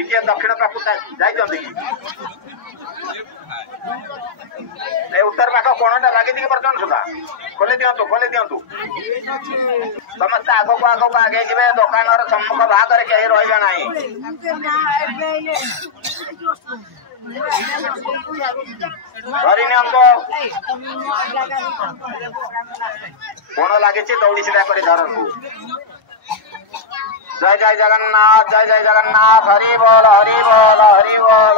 टिके दक्षिण पाखु जाइछन्ति कि ए उत्तर पाख कोणटा लागि कि बर्तन सुधा खोले दियंतु समस्त आगो आगे जिवे दुकान सम्मुख भाग रे केही रहिबा नाही धरी नियंतो कोण लागिछि दौड़ी सीधा करी धरंतु जय जय जगन्नाथ हरि बोल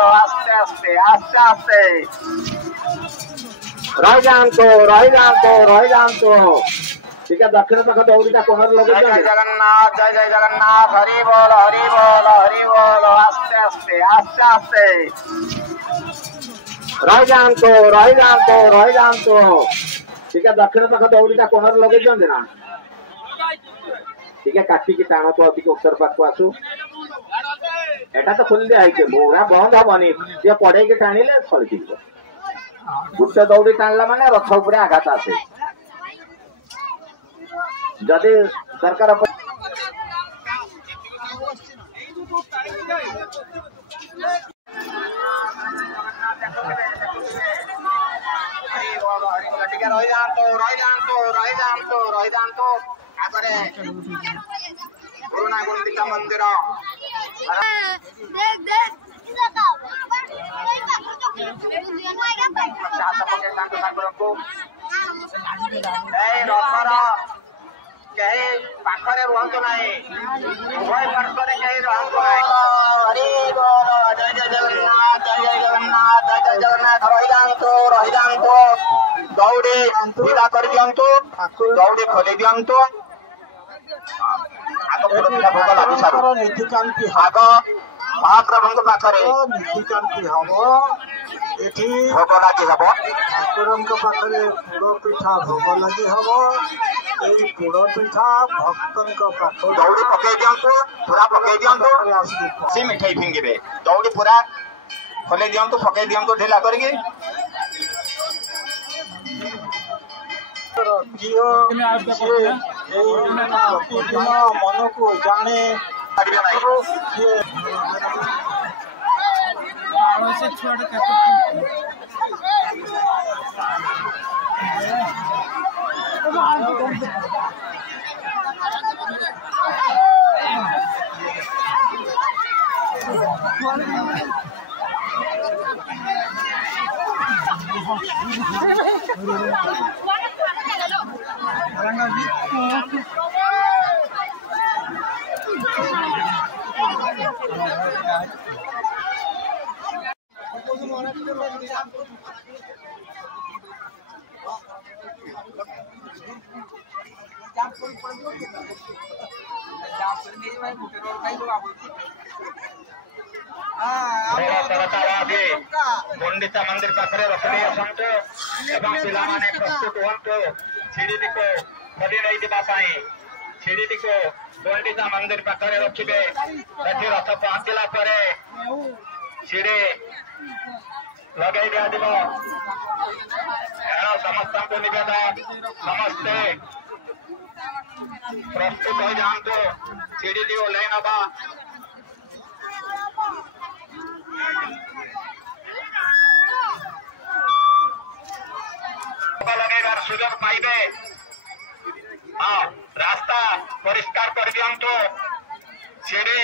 आस्ते आस्ते रह जातो ठीक है दक्षिण पाख दौड़ीटा कोण लगे जय जगन्नाथ हरि बोल आस्ते आस्ते रह जातो ठीक है दक्षिण पाख दौड़ीटा कोण लगे ना ठीक है काटिकी टाण तो अधिक उत्तर पाख को आसू एटा तो खोल दिया बोगा बंद हेनी सी पड़े टाणिले फलि गोटे दौड़ी टाणला माने रथ उपरे आघात आसे जदि सरकार रही जातो पुराना गुंडिचा मंदिर पाखरे रुहतु ना उभय पार्श्वे कहीं रुहतु ना जय जगन्नाथ रही जातो दौड़ी विदा कर दियंतु दौड़ी खोली दियंतु नीतिकांति आग महाप्रभु पाखरे नीतिकांति हम ये भोग लगी हम ठाकुर पाखे पोड़ पिठा भोग लगी हम ये पोड़ पिठा भक्त दौड़ी पकई दिंतु पूरा पकई दिंतु सी मिठाई फिंगे दौड़ी पूरा खोले दिंतु पकई दिंतु ढिला करके मन को जाने गुंडिचा मंदिर पाखे रखी आसतु एवं पिलाने प्रस्तुत हूँ सीढ़ी को खोली नहीं देवाई सीढ़ी को गुंडिचा मंदिर पाखे रखिए रथ पहुंचला सीढ़ी लगे दिया समस्त को निवेदन समस्ते प्रस्तुत हो जातु सीढ़ी ओह्ल नवा लगेबार सुजोग पाइबे हाँ रास्ता परिष्कार कर दियंतु सीढ़ी